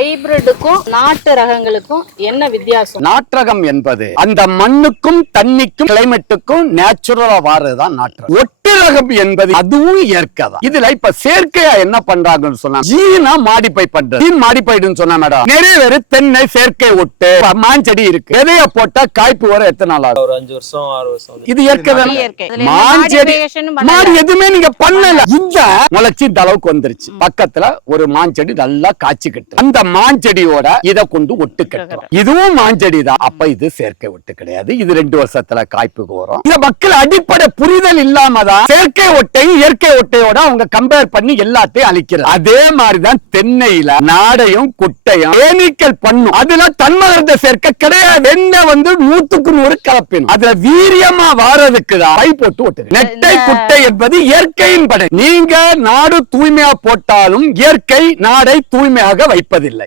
ஹைபிரிட்டுக்கும் நாட்டு ரகங்களுக்கும் என்ன வித்தியாசம்? நாற்றகம் என்பது அந்த மண்ணுக்கும் தண்ணிக்கும் கிளைமேட்டுக்கும் நேச்சுரலா வாரதுதான் நாற்றகம். ஒட்டு ரகம் என்பது அதுவும் இயற்கை தான் இதுல இப்ப செயற்கையா என்ன பண்றாங்கன்னு சொன்னா ஜீனா மாடிஃபை பண்றது. ஜீன் மாடிஃபைடுன்னு சொன்னா மேடம் நிறைய பேர் தென்னை செயற்கை ஒட்டு மாஞ்செடி இருக்கு. விதைய போட்டா காய்ப்பு வர எத்தனை நாள் ஆகும்? ஒரு அஞ்சு வருஷம் ஆறு வருஷம். இது இயற்கை தானே? மாஞ்செடி. மாடி எதுவுமே நீங்க பண்ணல. இந்த முளைச்சி இந்த அளவுக்கு வந்துருச்சு. பக்கத்துல ஒரு மாஞ்செடி நல்லா காய்ச்சிக்கிட்டு. அந்த மாஞ்செடியோட இத கொண்டு ஒட்டு கட்டுறோம் இதுவும் மாஞ்செடி தான் அப்ப இது செயற்கை ஒட்டு கிடையாது. இது ரெண்டு வருஷத்துல காய்ப்புக்கு வரும் இந்த மக்கள் அடிப்படை புரிதல் இல்லாம தான் செயற்கை ஒட்டையும் இயற்கை ஒட்டையோட அவங்க கம்பேர் பண்ணி எல்லாத்தையும் அழிக்கிறது அதே மாதிரிதான் தென்னையில நாடையும் குட்டையும் தேனீக்கள் பண்ணும். அதுல தன்மகரத்தை சேர்க்க கிடையாது. என்ன வந்து நூத்துக்கு நூறு கலப்பினும். அதுல வீரியமா வாரதுக்கு தான் போட்டு ஒட்டுது. நெட்டை குட்டை என்பது இயற்கையின் படை. நீங்க நாடு தூய்மையா போட்டாலும் இயற்கை நாடை தூய்மையாக வைப்பதில்லை.